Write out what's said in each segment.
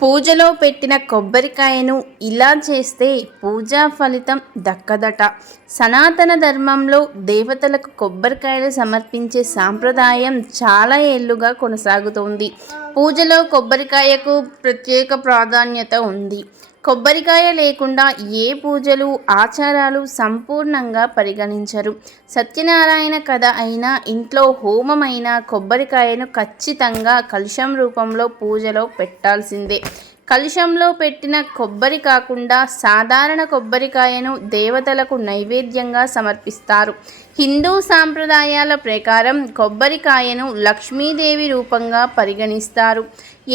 పూజలో పెట్టిన కొబ్బరికాయను ఇలా చేస్తే పూజా ఫలితం దక్కదట. సనాతన ధర్మంలో దేవతలకు కొబ్బరికాయలు సమర్పించే సాంప్రదాయం చాలా ఏళ్ళుగా కొనసాగుతోంది. పూజలో కొబ్బరికాయకు ప్రత్యేక ప్రాధాన్యత ఉంది. కొబ్బరికాయ లేకుండా ఏ పూజలు ఆచారాలు సంపూర్ణంగా పరిగణించరు. సత్యనారాయణ కథ అయినా ఇంట్లో హోమమైన కొబ్బరికాయను ఖచ్చితంగా కలుషం రూపంలో పూజలో పెట్టాల్సిందే. కలుషంలో పెట్టిన కొబ్బరి కాకుండా సాధారణ కొబ్బరికాయను దేవతలకు నైవేద్యంగా సమర్పిస్తారు. హిందూ సాంప్రదాయాల ప్రకారం కొబ్బరికాయను లక్ష్మీదేవి రూపంగా పరిగణిస్తారు.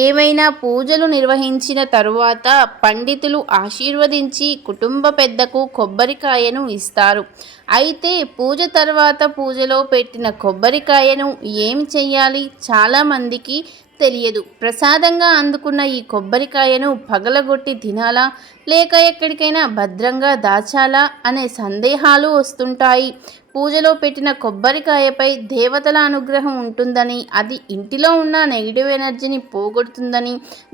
ఏవైనా పూజలు నిర్వహించిన తరువాత పండితులు ఆశీర్వదించి కుటుంబ పెద్దకు కొబ్బరికాయను ఇస్తారు. అయితే పూజ తర్వాత పూజలో పెట్టిన కొబ్బరికాయను ఏం చేయాలి చాలామందికి తెలియదు. ప్రసాదంగా అందుకున్న ఈ కొబ్బరికాయను పగలగొట్టి తినాలా? లేక ఎక్కడికైనా భద్రంగా దాచాలా? అనే సందేహాలు వస్తుంటాయి. పూజలో పెట్టిన కొబ్బరికాయపై దేవతల అనుగ్రహం ఉంటుందని అది ఇంటిలో ఉన్న నెగిటివ్ ఎనర్జీని పోగొడుతుందని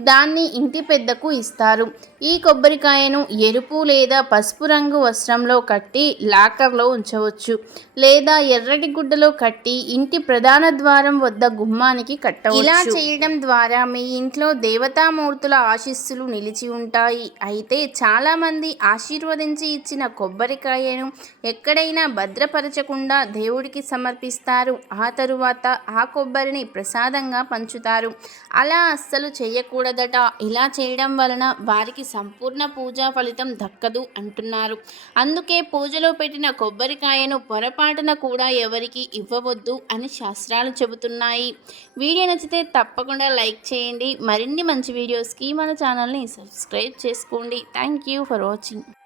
దాన్ని ఇంటి పెద్దకు ఇస్తారు. ఈ కొబ్బరికాయను ఎరుపు లేదా పసుపు రంగు వస్త్రంలో కట్టి లాకర్లో ఉంచవచ్చు లేదా ఎర్రటి గుడ్డలో కట్టి ఇంటి ప్రధాన ద్వారం వద్ద గుమ్మానికి కట్టవచ్చు. ఇలా చేయడం ద్వారా మీ ఇంట్లో దేవతామూర్తుల ఆశీస్సులు నిలిచి ఉంటాయి. అయితే చాలామంది ఆశీర్వదించి ఇచ్చిన కొబ్బరికాయను ఎక్కడైనా భద్రపరచకుండా దేవుడికి సమర్పిస్తారు. ఆ తరువాత ఆ కొబ్బరిని ప్రసాదంగా పంచుతారు. అలా అస్సలు చేయకూడదట. ఇలా చేయడం వలన వారికి సంపూర్ణ పూజా ఫలితం దక్కదు అంటున్నారు. అందుకే పూజలో పెట్టిన కొబ్బరికాయను పొరపాటున కూడా ఎవరికి ఇవ్వవద్దు అని శాస్త్రాలు చెబుతున్నాయి. వీడియో నచ్చితే తప్పకుండా లైక్ చేయండి. మరిన్ని మంచి వీడియోస్కి మన ఛానల్ని సబ్స్క్రైబ్ చేసుకోండి. Thank you for watching.